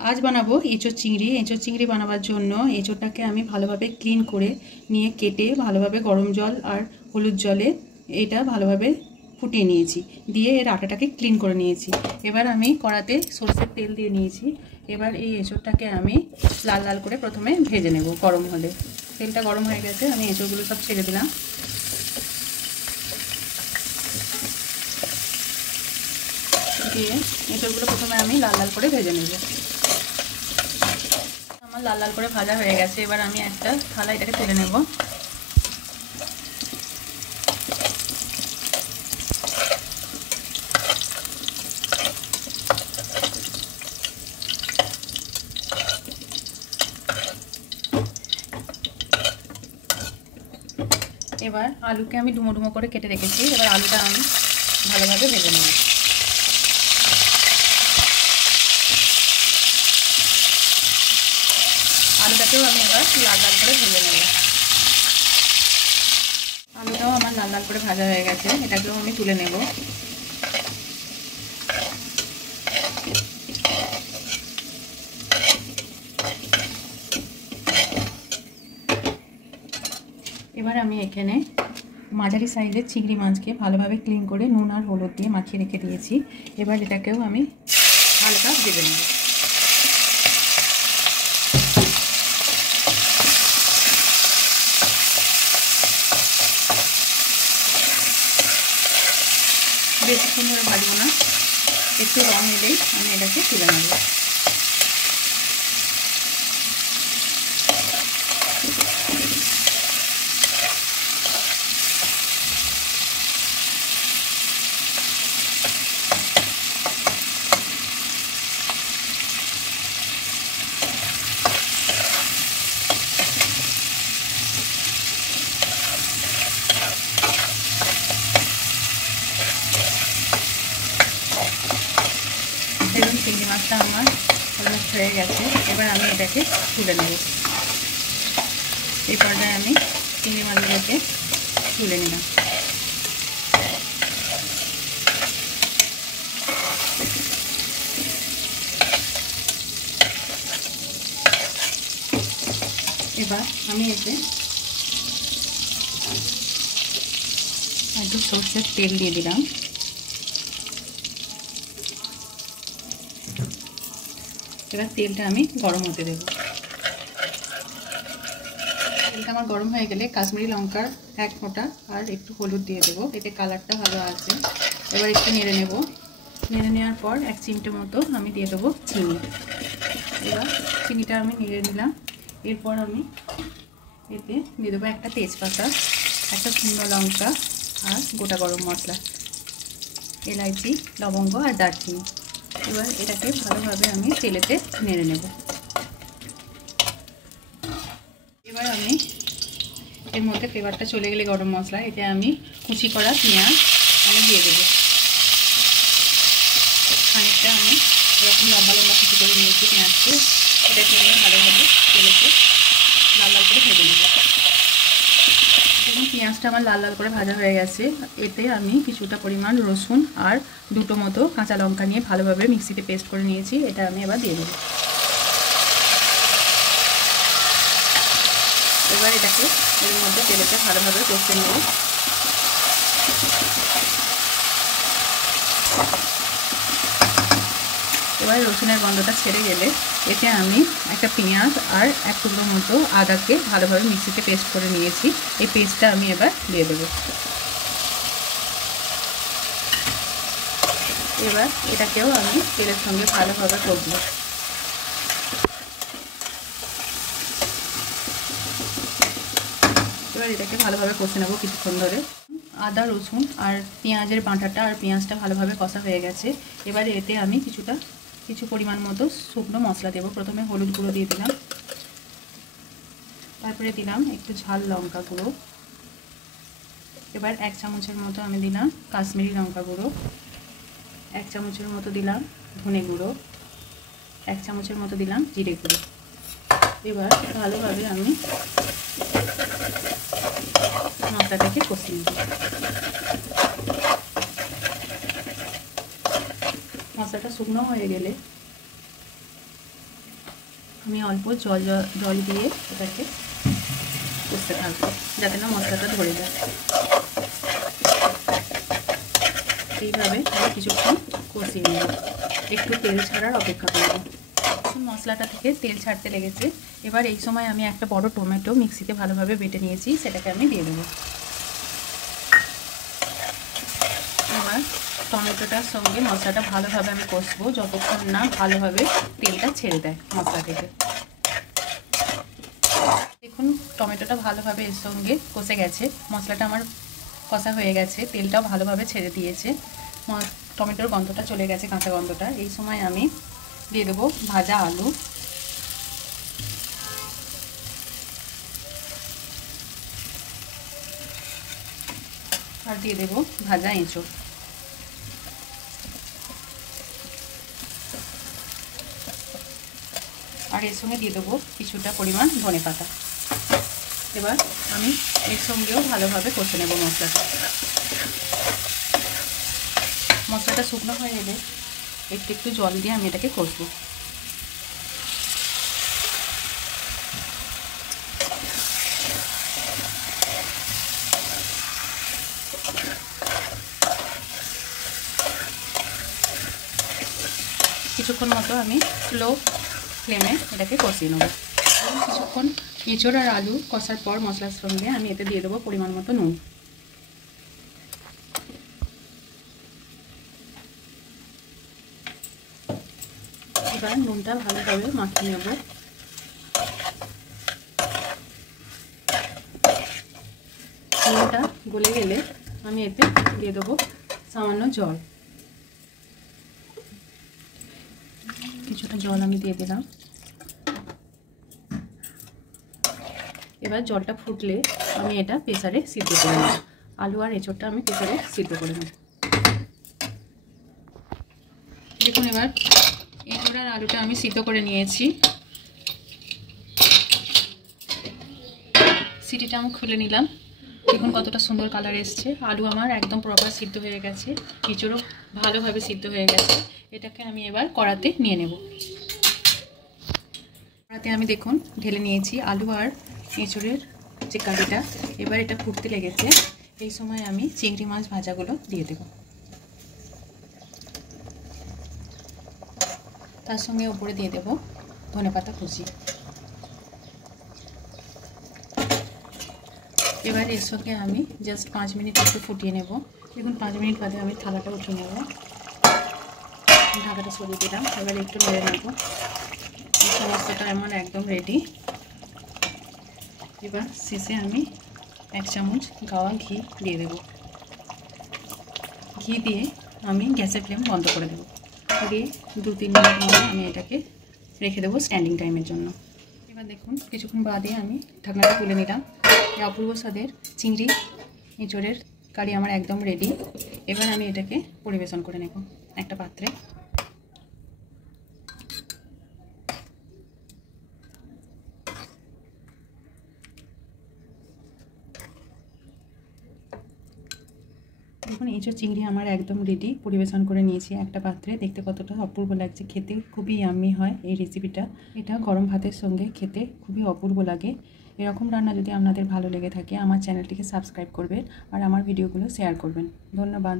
आज बानाबो एঁচোড় चिंगड़ी। एঁচোড় चिंगड़ी बानाबार जोन्नो एঁচোড়টাকে আমি ভালোভাবে ক্লিন করে নিয়ে কেটে ভালোভাবে গরম জল আর হলুদ জলে এটা ভালোভাবে ফুটিয়ে নিয়েছি, দিয়ে এর আটাটাকে ক্লিন করে নিয়েছি। এবার আমি কড়াতে সরষের তেল দিয়ে নিয়েছি। এবার এই এঁচোড়টাকে আমি লাল লাল করে প্রথমে ভেজে নেব। গরম হলে তেলটা গরম হয়ে গেছে, আমি এঁচোড়গুলো সব ছেড়ে দিলাম। দিয়ে এঁচোড়গুলো প্রথমে আমি লাল লাল করে ভেজে নেব। আমার লাল লাল করে ভাজা হয়ে গেছে। এবার আমি একটা থালা এটাকে তুলে নেব। এবার আলুকে আমি ডুমো ডুমো করে কেটে রেখেছি। এবার আলুটা আমি ভালোভাবে ভেজে নেব। আলুটাকেও আমি এবার লাল লাল করে ভেজে নেব। আলুটাও আমার লাল লাল করে ভাজা হয়ে গেছে, এটাকেও আমি তুলে নেব। এবার আমি এখানে মাঝারি সাইজের চিংড়ি মাছকে ভালোভাবে ক্লিন করে নুন আর হলুদ দিয়ে মাখিয়ে রেখে দিয়েছি। এবার এটাকেও আমি হালকা ভেজে নেব। বেশিক্ষণ ধরে ভাজবো না, একটু রং এলেই আমি এটাকে তুলে নেব। দেখুন চিংড়ি মাছটা আমার অলমোস্ট হয়ে গেছে। এবার আমি এটাকে তুলে নেব। এই পর্যায়ে আমি চিংড়ি মাছগুলোকে তুলে নিলাম। এবার আমি এতে একটু সরষের তেল দিয়ে দিলাম। এবার তেলটা আমি গরম হতে দেব। তেলটা আমার গরম হয়ে গেলে কাশ্মীরি লঙ্কার এক ফোঁটা আর একটু হলুদ দিয়ে দেবো, এতে কালারটা ভালো আসে। এবার একটু নেড়ে নেব। নেড়ে নেওয়ার পর 1 চিমটে মতো আমি দিয়ে দেবো চিনি। এবার চিনিটা আমি নেড়ে নিলাম। এরপর আমি এতে দিয়ে দেবো একটা তেজপাতা, একটা শুকনো লঙ্কা আর গোটা গরম মশলা, এলাইচি, লবঙ্গ আর দারচিনি। এবার এটাকে ভালোভাবে আমি তেলেতে নেড়ে নেব। এবার আমি এর মধ্যে ফ্লেভারটা চলে গেলে গরম মশলা, এতে আমি কুচি করা পেঁয়াজ আমি দিয়ে দেবো। খানিকটা আমি এরকম লম্বা লম্বা কুচি করে নিয়েছি পেঁয়াজকে, এটাকে আমি ভালোভাবে তেলেতে লাল লাল করে ভেজে নেব। দেখুন পেঁয়াজটা আমার লাল লাল করে ভাজা হয়ে গেছে। এতে আমি কিছুটা পরিমাণ রসুন আর দুটো মতো কাঁচা লঙ্কা নিয়ে ভালোভাবে মিক্সিতে পেস্ট করে নিয়েছি, এটা আমি এবার দিয়ে দেব। এবার এটাকে এর মধ্যে তেলেতে ভালোভাবে কষতে নেব। এবার রসুনের গন্ধটা ছেড়ে গেলে এতে আমি একটা পেঁয়াজ আর এক টুকরো মতো আদাকে ভালোভাবে মিক্সিতে পেস্ট করে নিয়েছি, এই পেস্টটা আমি এবার দিয়ে দেবো। এবার এটাকেও আমি তেলের সঙ্গে ভালোভাবে কষবো। এবার এটাকে ভালোভাবে কষে নেবো কিছুক্ষণ ধরে। আদা রসুন আর পেঁয়াজের বাঁটাটা আর পেঁয়াজটা ভালোভাবে কষা হয়ে গেছে। এবারে এতে আমি কিছু পরিমাণ মতো শুকনো মশলা দেবো। প্রথমে হলুদ গুঁড়ো দিয়ে দিলাম, তারপরে দিলাম একটু ঝাল লঙ্কা গুঁড়ো। এবার 1 চামচের মতো আমি দিলাম কাশ্মীরি লঙ্কা গুঁড়ো, 1 চামচের মতো দিলাম ধনে গুঁড়ো, 1 চামচের মতো দিলাম জিরে গুঁড়ো। এবার ভালোভাবে আমি মশলাটাকে কষিয়ে নেব। মশলাটা শুকনো হয়ে গেলে আমি অল্প জল দিয়ে এটাকে কষতে থাকবো যাতে না মশলাটা ধরে যায়। এইভাবে আমি কিছুক্ষণ কষিয়ে নেব, একটু তেল ছাড়ার অপেক্ষা করব। মশলাটা থেকে তেল ছাড়তে লেগেছে। এবার এই সময় আমি একটা বড় টমেটো মিক্সিতে ভালোভাবে বেটে নিয়েছি, সেটাকে আমি দিয়ে দেবো। এবার টমেটোটার সঙ্গে মশলাটা ভালোভাবে আমি কষবো যতক্ষণ না ভালোভাবে তেলটা ছেড়ে দেয় মশলা থেকে। দেখুন টমেটোটা ভালোভাবে এর সঙ্গে কষে গেছে, মশলাটা আমার কষা হয়ে গেছে, তেলটাও ভালোভাবে ছেড়ে দিয়েছে, টমেটোর গন্ধটা চলে গেছে, কাঁচা গন্ধটা। এই সময় আমি দিয়ে দেবো ভাজা আলু, আর দিয়ে দেবো ভাজা এঁচোড়। আর এর সঙ্গে দিয়ে দেবো কিছুটা পরিমাণ ধনেপাতা। এবার আমি এর সঙ্গেও ভালোভাবে কষে নেব মশলাটা। মশলাটা শুকনো হয়ে এলে একটু জল দিয়ে আমি এটাকে কষবো। কিছুক্ষণ মতো আমি স্লো ফ্লেমে এটাকে কষিয়ে নেব। কিছুক্ষণ এঁচোড় আর আলু কষার পর মশলার সঙ্গে আমি এতে দিয়ে দেবো পরিমাণ মতো নুন। এবার নুনটা ভালোভাবে মাখিয়ে নেব। নুনটা গলে গেলে আমি এতে দিয়ে দেবো সামান্য জল। কিছুটা জল আমি দিয়ে দিলাম। এবার জলটা ফুটলে আমি এটা প্রেসারে সিদ্ধ করে নেব। আলু আর এঁচোড়টা আমি প্রেসারে সিদ্ধ করে নেব। দেখুন এবার এঁচোড় আর আলুটা আমি সিদ্ধ করে নিয়েছি। সিটিটা আমি খুলে নিলাম। দেখুন কতটা সুন্দর কালার এসছে। আলু আমার একদম প্রপার সিদ্ধ হয়ে গেছে, এঁচোড়ও ভালোভাবে সিদ্ধ হয়ে গেছে। এটাকে আমি এবার কড়াতে নিয়ে নেব। কড়াতে আমি দেখুন ঢেলে নিয়েছি আলু আর এঁচোড়ের যে কারিটা। এবার এটা ফুটতে লেগেছে, এই সময় আমি চিংড়ি মাছ ভাজাগুলো দিয়ে দেব। তার সঙ্গে উপরে দিয়ে দেব ধনেপাতা কুচি। এবার এর সঙ্গে আমি জাস্ট 5 মিনিট একটু ফুটিয়ে নেব। দেখুন 5 মিনিট বাদে আমি থালাটা উঠিয়ে নেব। ঢাকাটা সরিয়ে দিলাম। এবার একটু নেড়ে নেব। এই সমস্তটা আমার একদম রেডি। এবার শেষে আমি 1 চামচ গাওয়া ঘি দিয়ে দেব। ঘি দিয়ে আমি গ্যাসের ফ্লেম বন্ধ করে দেবো। দিয়ে 2-3 মিনিট মতো আমি এটাকে রেখে দেবো স্ট্যান্ডিং টাইমের জন্য। এবার দেখুন কিছুক্ষণ বাদে আমি ঢাকনাটা তুলে নিলাম। এই অপূর্ব স্বাদের চিংড়ি এঁচোড়ের কারি আমার একদম রেডি। এবার আমি এটাকে পরিবেশন করে নেব একটা পাত্রে। দেখুন এঁচোড় চিংড়ি আমার একদম রেডি, পরিবেশন করে নিয়েছি একটা পাত্রে। দেখতে কতটা অপূর্ব লাগছে, খেতে খুবই ইয়াম্মি হয় এই রেসিপিটা। এটা গরম ভাতের সঙ্গে খেতে খুবই অপূর্ব লাগে। এরকম রান্না যদি আপনাদের ভালো লেগে থাকে আমার চ্যানেলটিকে সাবস্ক্রাইব করবেন আর আমার ভিডিওগুলো শেয়ার করবেন। ধন্যবাদ।